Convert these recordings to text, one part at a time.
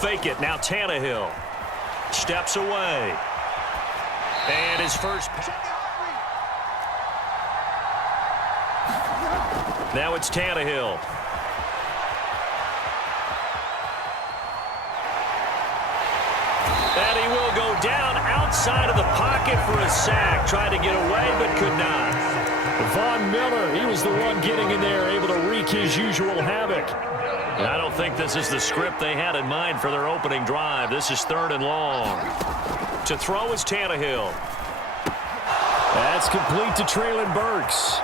fake it. Now Tannehill steps away. And his first. Now it's Tannehill. And he will go down outside of the pocket for a sack. Tried to get away, but could not. Von Miller, he was the one getting in there, able to wreak his usual havoc. And I don't think this is the script they had in mind for their opening drive. This is 3rd and long. To throw is Tannehill. That's complete to Treylon Burks.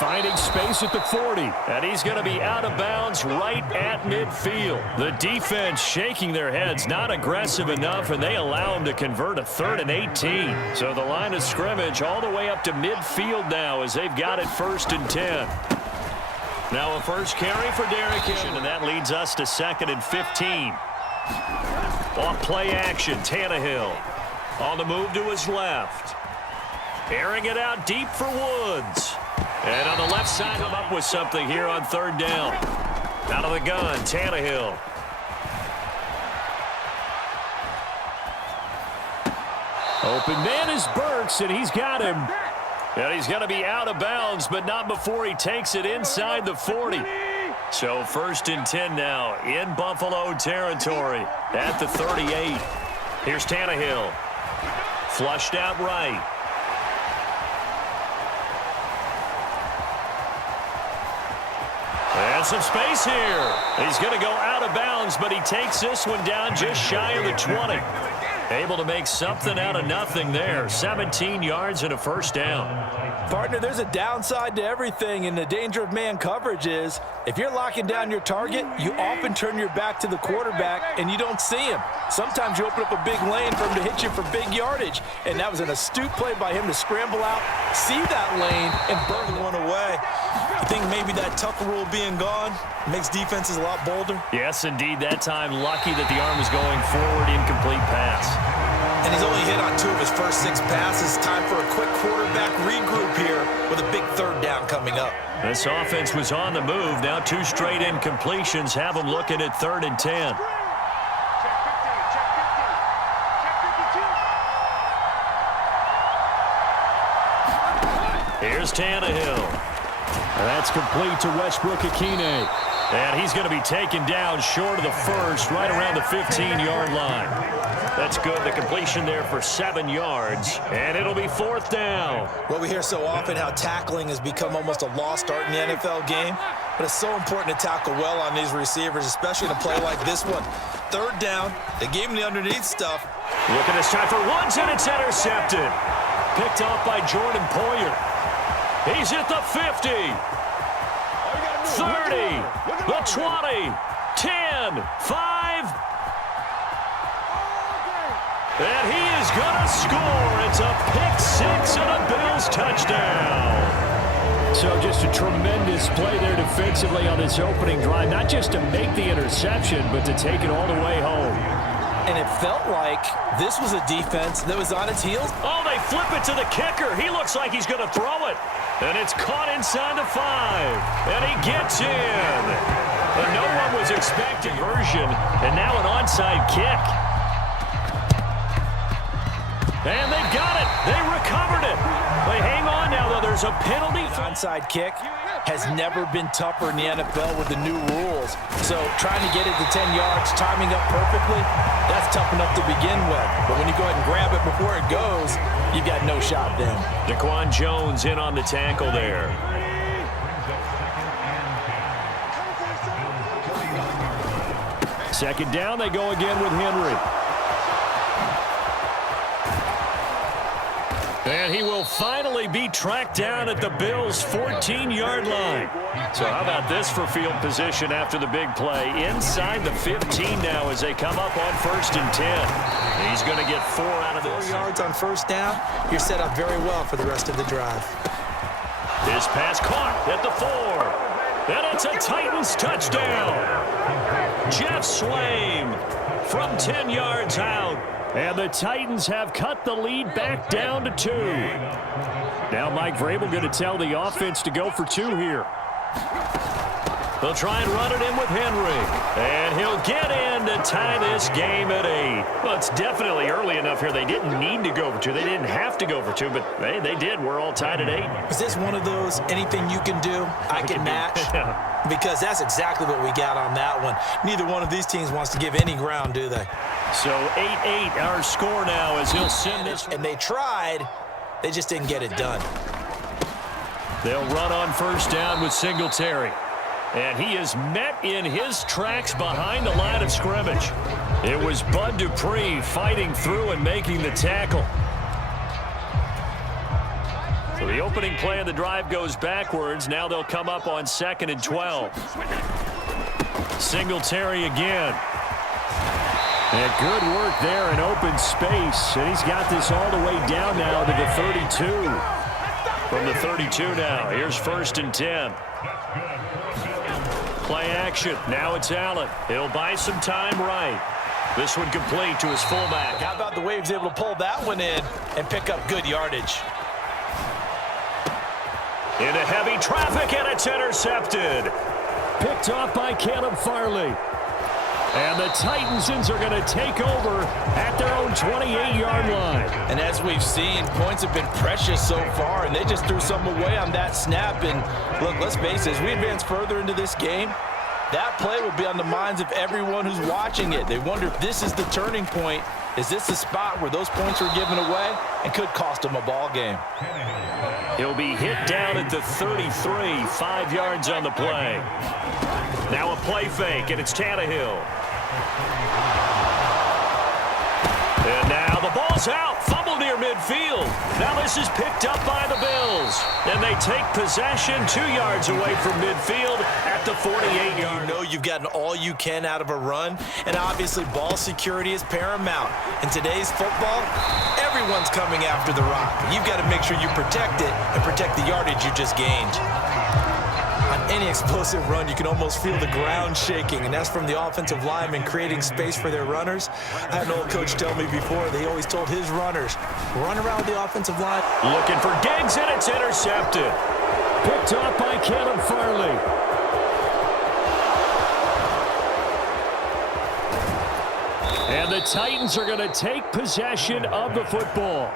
Finding space at the 40. And he's going to be out of bounds right at midfield. The defense shaking their heads, not aggressive enough, and they allow him to convert a 3rd and 18. So the line of scrimmage all the way up to midfield now as they've got it 1st and 10. Now a first carry for Derrick Henry, and that leads us to 2nd and 15. Off play action, Tannehill on the move to his left. Airing it out deep for Woods. And on the left side, come up with something here on 3rd down. Out of the gun, Tannehill. Open man is Burks, and he's got him. And he's going to be out of bounds, but not before he takes it inside the 40. So 1st and 10 now in Buffalo territory at the 38. Here's Tannehill. Flushed out right. And some space here. He's going to go out of bounds, but he takes this one down just shy of the 20. Able to make something out of nothing there. 17 yards and a first down. Partner, there's a downside to everything, and the danger of man coverage is if you're locking down your target, you often turn your back to the quarterback and you don't see him. Sometimes you open up a big lane for him to hit you for big yardage, and that was an astute play by him to scramble out, see that lane, and burn one away. I think maybe that Tucker rule being gone makes defenses a lot bolder. Yes, indeed. That time, lucky that the arm was going forward, incomplete pass. And he's only hit on 2 of his first 6 passes. Time for a quick quarterback regroup here with a big 3rd down coming up. This offense was on the move. Now 2 straight incompletions have them looking at 3rd and 10. Here's Tannehill. That's complete to Westbrook-Ikhine. And he's going to be taken down short of the first, right around the 15-yard line. That's good. The completion there for 7 yards. And it'll be 4th down. Well, we hear so often how tackling has become almost a lost art in the NFL game. But it's so important to tackle well on these receivers, especially in a play like this one. 3rd down. They gave him the underneath stuff. Look at this time for Woods, and it's intercepted. Picked off by Jordan Poyer. He's at the 50. 30, the 20, 10, 5. And he is going to score. It's a pick 6 and a Bills touchdown. So just a tremendous play there defensively on this opening drive. Not just to make the interception, but to take it all the way home. And it felt like this was a defense that was on its heels. Oh, they flip it to the kicker. He looks like he's going to throw it. And it's caught inside the 5. And he gets in. And no one was expecting version. And now an onside kick. And they got it. They recovered it. They hang on now, though. There's a penalty. Onside kick has never been tougher in the NFL with the new rules. So trying to get it to 10 yards, timing up perfectly, that's tough enough to begin with. But when you go ahead and grab it before it goes, you've got no shot then. Daquan Jones in on the tackle there. Second down, they go again with Henry. And he will finally be tracked down at the Bills' 14-yard line. So how about this for field position after the big play? Inside the 15 now as they come up on 1st and 10. He's going to get 4 out of this. 4 yards on 1st down, you're set up very well for the rest of the drive. This pass caught at the 4. And it's a Titans touchdown. Jeff Swaim from 10 yards out. And the Titans have cut the lead back down to 2. Now Mike Vrabel going to tell the offense to go for 2 here. They'll try and run it in with Henry. And he'll get in to tie this game at 8. Well, it's definitely early enough here. They didn't need to go for 2. They didn't have to go for 2, but they did. We're all tied at 8. Is this one of those anything you can do, I can match? Because that's exactly what we got on that one. Neither one of these teams wants to give any ground, do they? So 8-8 our score now as he'll send this. And they tried. They just didn't get it done. They'll run on first down with Singletary. And he is met in his tracks behind the line of scrimmage. It was Bud Dupree fighting through and making the tackle. So the opening play of the drive goes backwards. Now they'll come up on 2nd and 12. Singletary again. And good work there in open space. And he's got this all the way down now to the 32. From the 32 now. Here's 1st and 10. Play action. Now it's Allen. He'll buy some time right. This one complete to his fullback. How about the way he was able to pull that one in and pick up good yardage? Into heavy traffic, and it's intercepted. Picked off by Caleb Farley. And the Titans are going to take over at their own 28-yard line. And as we've seen, points have been precious so far, and they just threw some away on that snap. And look, let's face it, as we advance further into this game, that play will be on the minds of everyone who's watching it. They wonder if this is the turning point. Is this the spot where those points are given away and could cost them a ball game? He'll be hit down at the 33, 5 yards on the play. Now a play fake, and it's Tannehill. And now the ball's out. Fumble near midfield. Now this is picked up by the Bills. And they take possession 2 yards away from midfield at the 48-yard. You know you've gotten all you can out of a run, and obviously ball security is paramount. In today's football, everyone's coming after the rock. You've got to make sure you protect it and protect the yardage you just gained. On any explosive run, you can almost feel the ground shaking, and that's from the offensive linemen creating space for their runners. I had an old coach tell me before, they always told his runners, run around the offensive line. Looking for Diggs, and it's intercepted. Picked off by Caleb Farley. And the Titans are going to take possession of the football.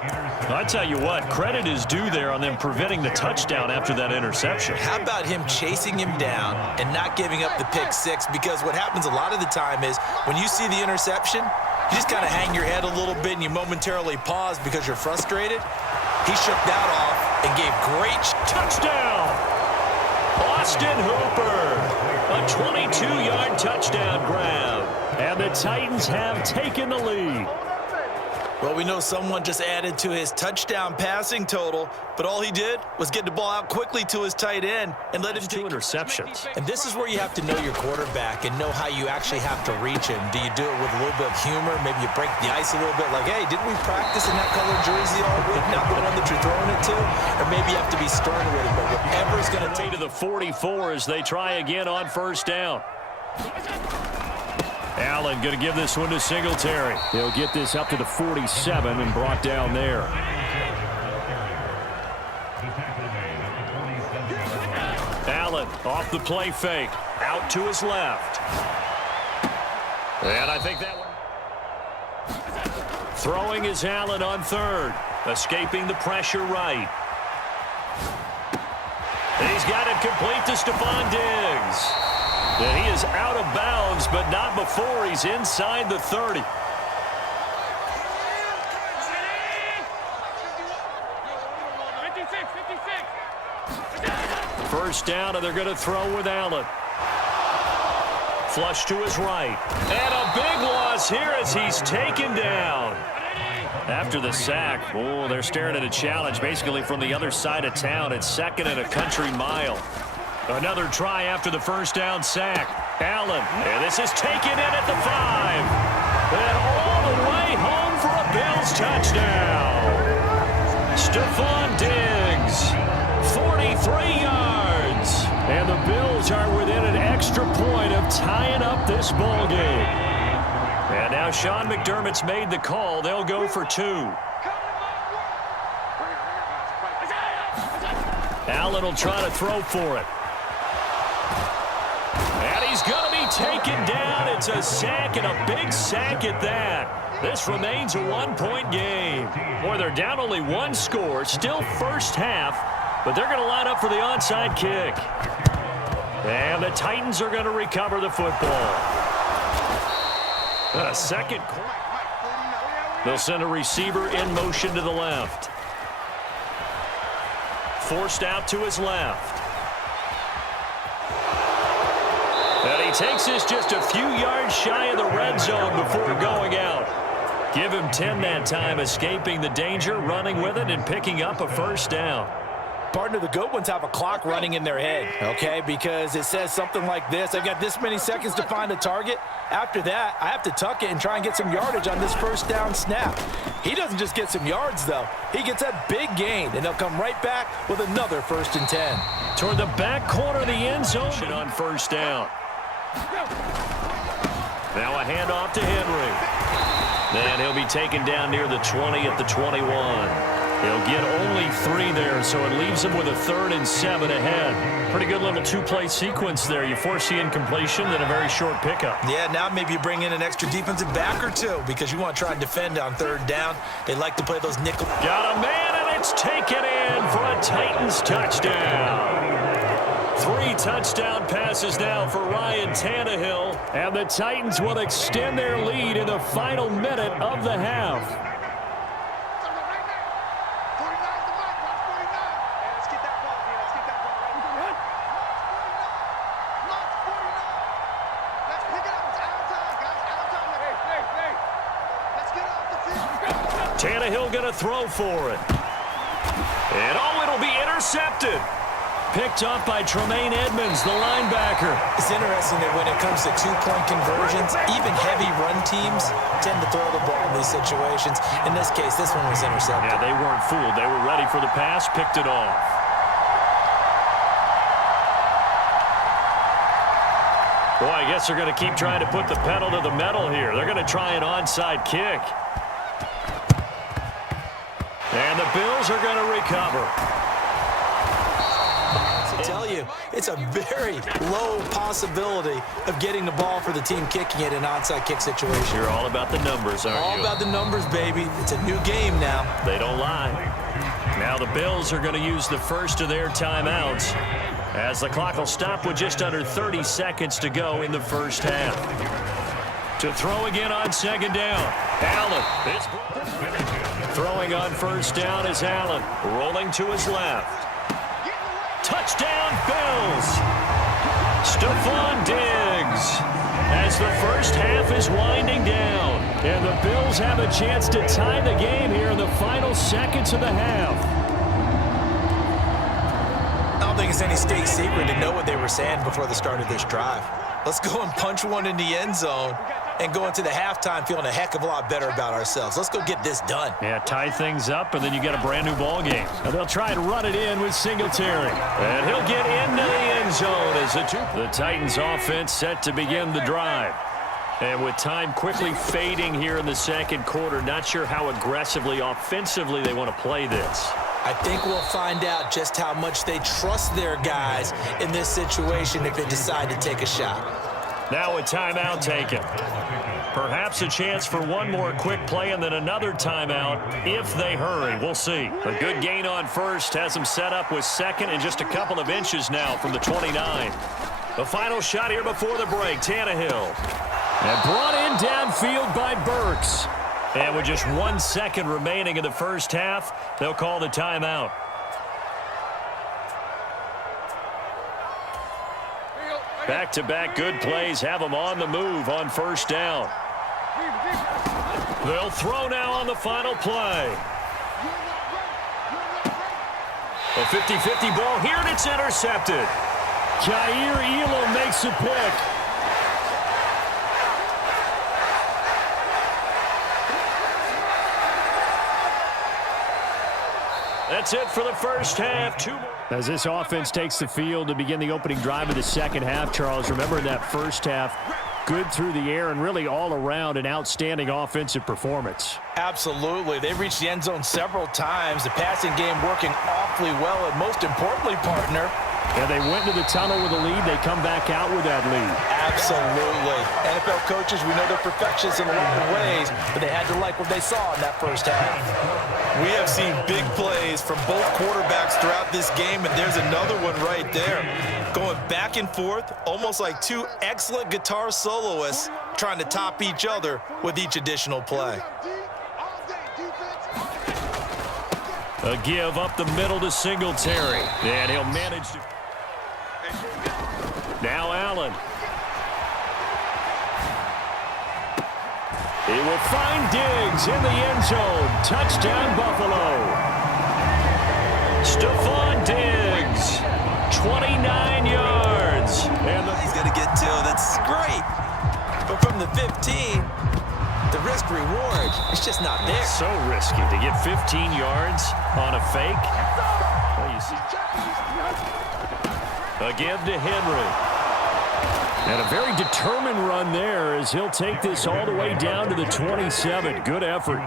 I tell you what, credit is due there on them preventing the touchdown after that interception. How about him chasing him down and not giving up the pick six? Because what happens a lot of the time is when you see the interception, you just kind of hang your head a little bit and you momentarily pause because you're frustrated. He shook that off and gave great touchdown. Austin Hooper, a 22-yard touchdown grab. And the Titans have taken the lead. Well, we know someone just added to his touchdown passing total, but all he did was get the ball out quickly to his tight end and let him take 2 interceptions. And this is where you have to know your quarterback and know how you actually have to reach him. Do you do it with a little bit of humor? Maybe you break the ice a little bit like, hey, didn't we practice in that colored jersey all week? Not the one that you're throwing it to? Or maybe you have to be stern with it, but whatever's going to take to the 44 as they try again on first down. Allen going to give this one to Singletary. He'll get this up to the 47 and brought down there. Allen off the play fake. Out to his left. And I think that one. Throwing is Allen on third. Escaping the pressure right. He's got it complete to Stephon Diggs. And he is out of bounds, but not before he's inside the 30. First down, and they're going to throw with Allen. Flush to his right. And a big loss here as he's taken down. After the sack, oh, they're staring at a challenge basically from the other side of town. It's 2nd and a country mile. Another try after the first down sack. Allen, and this is taken in at the 5. And all the way home for a Bills touchdown. Stephon Diggs, 43 yards. And the Bills are within an extra point of tying up this ball game. And now Sean McDermott's made the call. They'll go for 2. Allen will try to throw for it. he's going to be taken down. It's a sack, and a big sack at that. This remains a one-point game. Boy, they're down only one score, still first half, but they're going to line up for the onside kick. And the Titans are going to recover the football. A second. They'll send a receiver in motion to the left. Forced out to his left. And he takes this just a few yards shy of the red zone before going out. Give him 10 that time, escaping the danger, running with it, and picking up a first down. Partner, the good ones have a clock running in their head, okay, because it says something like this. I've got this many seconds to find a target. After that, I have to tuck it and try and get some yardage on this first down snap. He doesn't just get some yards, though. He gets a big gain, and they'll come right back with another 1st and 10. Toward the back corner of the end zone on first down. Now a handoff to Henry. And he'll be taken down near the 20 at the 21. He'll get only 3 there, so it leaves him with a 3rd and 7 ahead. Pretty good little 2-play sequence there. You force the incompletion, then a very short pickup. Yeah, now maybe you bring in an extra defensive back or two because you want to try and defend on 3rd down. They like to play those nickel. Got a man, and it's taken in for a Titans touchdown. 3 touchdown passes now for Ryan Tannehill. And the Titans will extend their lead in the final minute of the half. Tannehill going to throw for it. And it'll be intercepted. Picked off by Tremaine Edmonds, the linebacker. It's interesting that when it comes to 2-point conversions, even heavy run teams tend to throw the ball in these situations. In this case, this one was intercepted. Yeah, they weren't fooled. They were ready for the pass, picked it off. Boy, I guess they're going to keep trying to put the pedal to the metal here. They're going to try an onside kick. And the Bills are going to recover. I tell you, it's a very low possibility of getting the ball for the team kicking it in an onside kick situation. You're all about the numbers, aren't you? All about the numbers, baby. It's a new game now. They don't lie. Now the Bills are going to use the first of their timeouts as the clock will stop with just under 30 seconds to go in the first half. To throw again on 2nd down. Allen. Throwing on 1st down is Allen. Rolling to his left. Touchdown, Bills! Stephon Diggs as the first half is winding down. And the Bills have a chance to tie the game here in the final seconds of the half. I don't think it's any state secret to know what they were saying before the start of this drive. Let's go and punch one in the end zone and go into the halftime feeling a heck of a lot better about ourselves. Let's go get this done. Yeah, tie things up, and then you get a brand new ball game. And they'll try and run it in with Singletary. And he'll get into the end zone as the Titans offense set to begin the drive. And with time quickly fading here in the second quarter, not sure how aggressively, offensively they want to play this. I think we'll find out just how much they trust their guys in this situation if they decide to take a shot. Now a timeout taken. Perhaps a chance for one more quick play and then another timeout if they hurry. We'll see. A good gain on 1st has them set up with 2nd and just a couple of inches now from the 29. The final shot here before the break, Tannehill. And brought in downfield by Burks. And with just 1 second remaining in the first half, they'll call the timeout. Back-to-back good plays have them on the move on 1st down. They'll throw now on the final play. A 50-50 ball here, and it's intercepted. Jair Elam makes a pick. That's it for the first half. 2 more. As this offense takes the field to begin the opening drive of the second half, Charles, remember in that first half, good through the air and really all around an outstanding offensive performance. Absolutely. They reached the end zone several times. The passing game working awfully well, and most importantly, partner, And they went to the tunnel with a lead. They come back out with that lead. Absolutely. NFL coaches, we know they're perfectionists in a lot of ways, but they had to like what they saw in that first half. We have seen big plays from both quarterbacks throughout this game, and there's another one right there. Going back and forth, almost like two excellent guitar soloists trying to top each other with each additional play. A give up the middle to Singletary. And he'll manage to... Now Allen. He will find Diggs in the end zone. Touchdown, Buffalo. Stephon Diggs, 29 yards. And He's going to get two. That's great. But from the 15, the risk-reward, it's just not there. so risky to get 15 yards on a fake. Well, you see. A give to Henry. And a very determined run there as he'll take this all the way down to the 27. Good effort.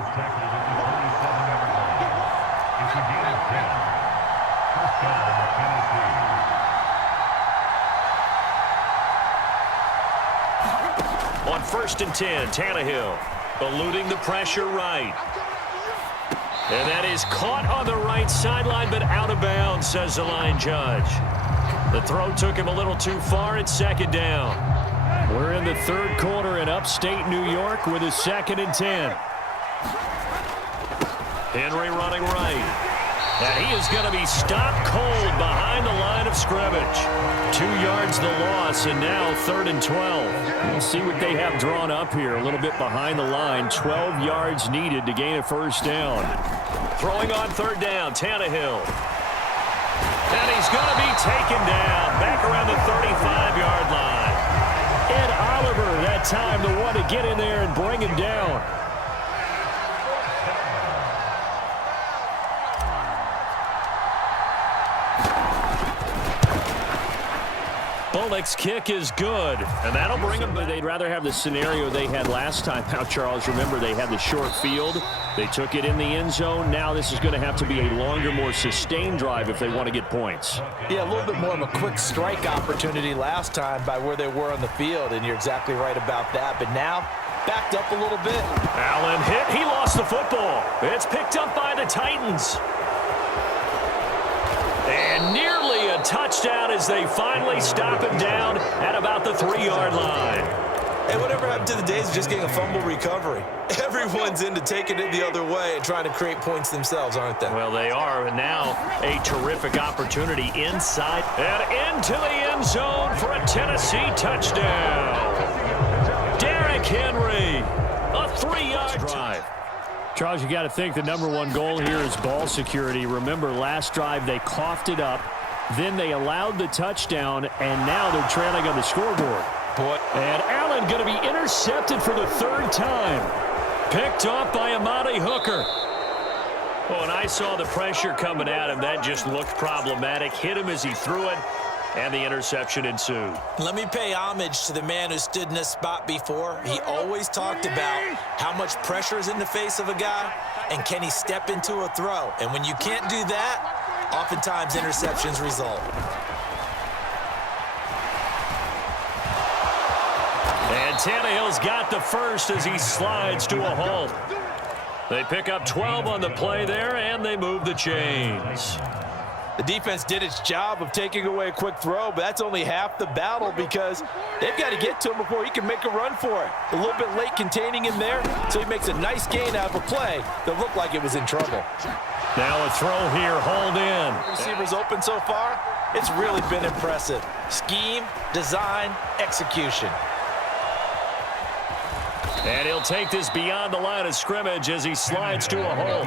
On 1st and 10, Tannehill eluding the pressure right. And that is caught on the right sideline, but out of bounds, says the line judge. The throw took him a little too far. It's 2nd down. We're in the 3rd quarter in upstate New York with a 2nd and 10. Henry running right. And he is going to be stopped cold behind the line of scrimmage. 2 yards the loss, and now 3rd and 12. We'll see what they have drawn up here. A little bit behind the line. 12 yards needed to gain a 1st down. Throwing on 3rd down, Tannehill. And he's going to be taken down back around the 35-yard line. Ed Oliver that time, the one to get in there and bring him down. Bullock's kick is good, and that'll bring them. But they'd rather have the scenario they had last time. Now, Charles, remember they had the short field. They took it in the end zone. Now this is going to have to be a longer, more sustained drive if they want to get points. Yeah, a little bit more of a quick strike opportunity last time by where they were on the field, and you're exactly right about that. But now, backed up a little bit. Allen hit. He lost the football. It's picked up by the Titans. And nearly a touchdown as they finally stop him down at about the 3-yard line. Hey, whatever happened to the days of just getting a fumble recovery? Everyone's into taking it the other way and trying to create points themselves, aren't they? Well, they are. And now a terrific opportunity inside and into the end zone for a Tennessee touchdown. Derrick Henry, a 3-yard drive. Charles, you got to think the #1 goal here is ball security. Remember, last drive they coughed it up, then they allowed the touchdown, and now they're trailing on the scoreboard. And Allen going to be intercepted for the 3rd time. Picked off by Amani Hooker. Oh, and I saw the pressure coming at him. That just looked problematic. Hit him as he threw it, and the interception ensued. Let me pay homage to the man who stood in this spot before. He always talked about how much pressure is in the face of a guy, and can he step into a throw. And when you can't do that, oftentimes interceptions result. And Tannehill's got the first as he slides to a halt. They pick up 12 on the play there, and they move the chains. The defense did its job of taking away a quick throw, but that's only half the battle because they've got to get to him before he can make a run for it. A little bit late containing him there, so he makes a nice gain out of a play that looked like it was in trouble. Now a throw here, hauled in. Receivers open so far, it's really been impressive. Scheme, design, execution. And he'll take this beyond the line of scrimmage as he slides to a hole.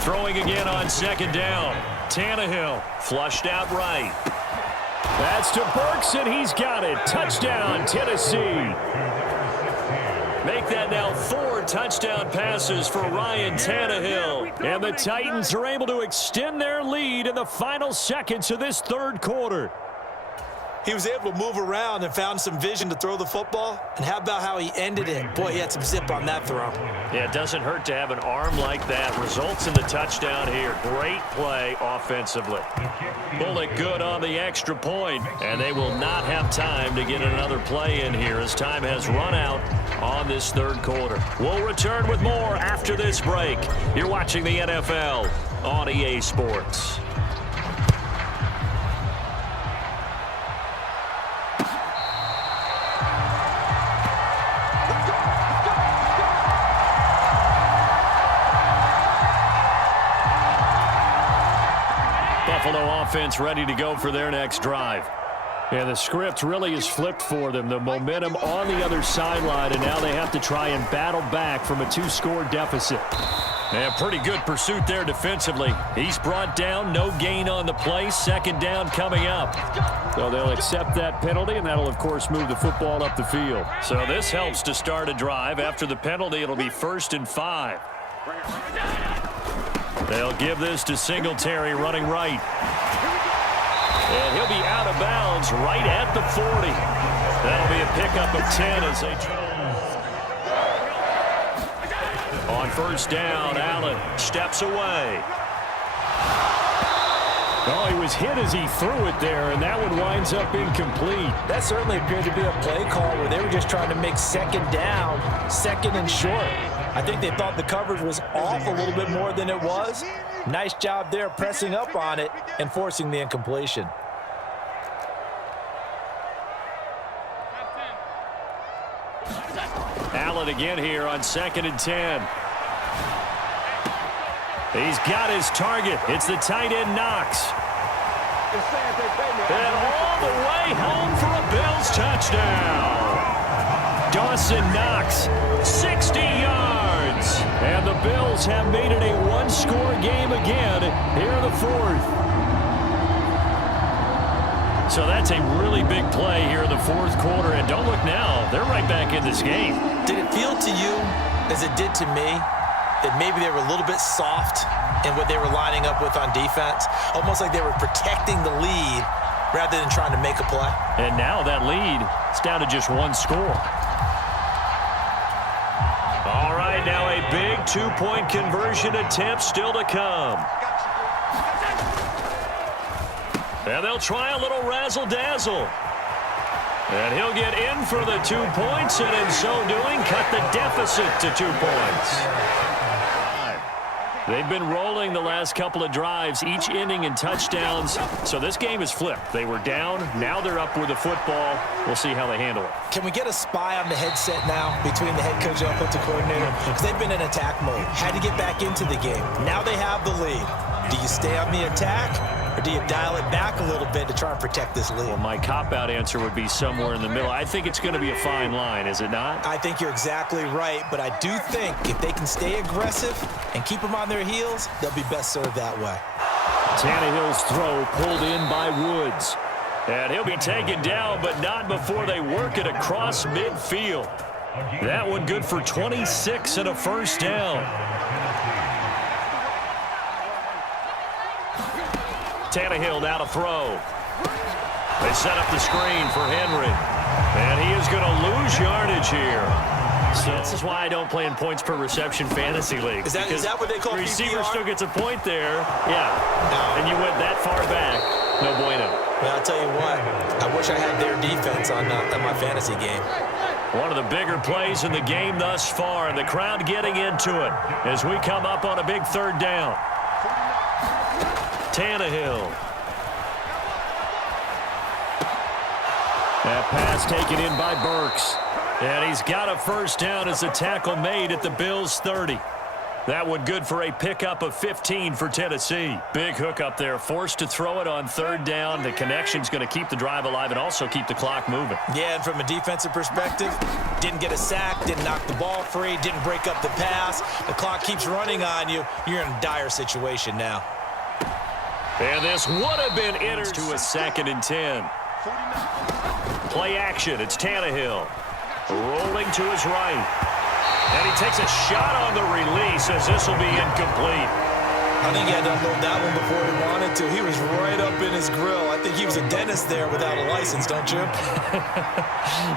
Throwing again on 2nd down. Tannehill flushed out right. That's to Burks, and he's got it. Touchdown, Tennessee. Make that now 4 touchdown passes for Ryan Tannehill. And the Titans are able to extend their lead in the final seconds of this 3rd quarter. He was able to move around and found some vision to throw the football. And how about how he ended it? Boy, he had some zip on that throw. Yeah, it doesn't hurt to have an arm like that. Results in the touchdown here. Great play offensively. Bullock good on the extra point, and they will not have time to get another play in here as time has run out on this third quarter. We'll return with more after this break. You're watching the NFL on EA Sports. Buffalo offense ready to go for their next drive. Yeah, the script really is flipped for them. The momentum on the other sideline, and now they have to try and battle back from a 2-score deficit. Yeah, pretty good pursuit there defensively. He's brought down, no gain on the play. Second down coming up. So they'll accept that penalty, and that'll, of course, move the football up the field. So this helps to start a drive. After the penalty, it'll be 1st and 5. They'll give this to Singletary running right. And he'll be out of bounds right at the 40. That'll be a pickup of 10 as they try. On first down, Allen steps away. Oh, he was hit as he threw it there, and that one winds up incomplete. That certainly appeared to be a play call where they were just trying to make second down, second and short. I think they thought the coverage was off a little bit more than it was. Nice job there pressing up on it and forcing the incompletion. Allen again here on 2nd and 10. He's got his target. It's the tight end Knox. And all the way home for a Bills touchdown. Dawson Knox, 60 yards. And the Bills have made it a one-score game again here in the fourth. So that's a really big play here in the fourth quarter. And don't look now, they're right back in this game. Did it feel to you, as it did to me, that maybe they were a little bit soft in what they were lining up with on defense? Almost like they were protecting the lead rather than trying to make a play. And now that lead is down to just one score. All right, now a big two-point conversion attempt still to come. And they'll try a little razzle-dazzle. And he'll get in for the 2 points, and in so doing, cut the deficit to 2 points. They've been rolling the last couple of drives, each ending in touchdowns. So this game is flipped. They were down. Now they're up with the football. We'll see how they handle it. Can we get a spy on the headset now between the head coach and offensive coordinator? Because they've been in attack mode. Had to get back into the game. Now they have the lead. Do you stay on the attack, or do you dial it back a little bit to try and protect this lead? Well, my cop-out answer would be somewhere in the middle. I think it's going to be a fine line, is it not? I think you're exactly right, but I do think if they can stay aggressive and keep them on their heels, they'll be best served that way. Tannehill's throw pulled in by Woods. And he'll be taken down, but not before they work it across midfield. That one good for 26 and a first down. Tannehill now to throw. They set up the screen for Henry. And he is going to lose yardage here. So this is why I don't play in points per reception fantasy league. Is that what they call receiver PPR? still gets a point there. Yeah. No. And you went that far back. No bueno. Well, I'll tell you what. I wish I had their defense on my fantasy game. One of the bigger plays in the game thus far, and the crowd getting into it as we come up on a big third down. Tannehill. That pass taken in by Burks. And he's got a first down as a tackle made at the Bills' 30. That one good for a pickup of 15 for Tennessee. Big hook up there, forced to throw it on third down. The connection's going to keep the drive alive and also keep the clock moving. Yeah, and from a defensive perspective, didn't get a sack, didn't knock the ball free, didn't break up the pass. The clock keeps running on you. You're in a dire situation now. And this would have been entered to a 2nd and 10. Play action. It's Tannehill. Rolling to his right. And he takes a shot on the release as this will be incomplete. I think he had to unload that one before he wanted to. He was right up in his grill. I think he was a dentist there without a license, don't you?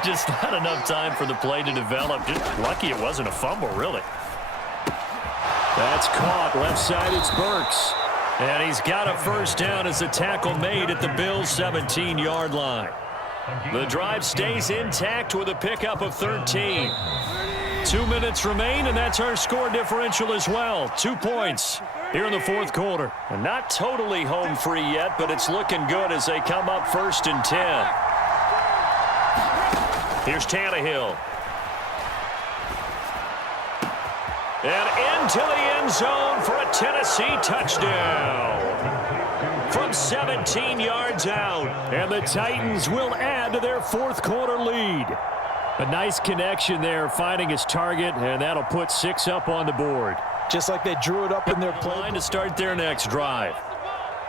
Just not enough time for the play to develop. Just lucky it wasn't a fumble, really. That's caught. Left side, it's Burks. And he's got a first down as the tackle made at the Bills' 17-yard line. The drive stays intact with a pickup of 13. 2 minutes remain, and that's our score differential as well. 2 points here in the fourth quarter. And not totally home free yet, but it's looking good as they come up 1st and 10. Here's Tannehill. And into the end zone for a Tennessee touchdown. From 17 yards out. And the Titans will add to their fourth quarter lead. A nice connection there, finding his target, and that'll put 6 up on the board. Just like they drew it up in their play. Line to start their next drive.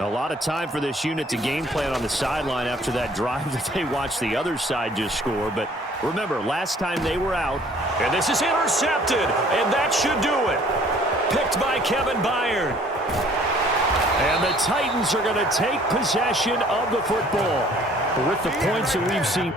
A lot of time for this unit to game plan on the sideline after that drive that they watched the other side just score. But remember, last time they were out. And this is intercepted, and that should do it. Picked by Kevin Byard. And the Titans are going to take possession of the football. With the points that we've seen.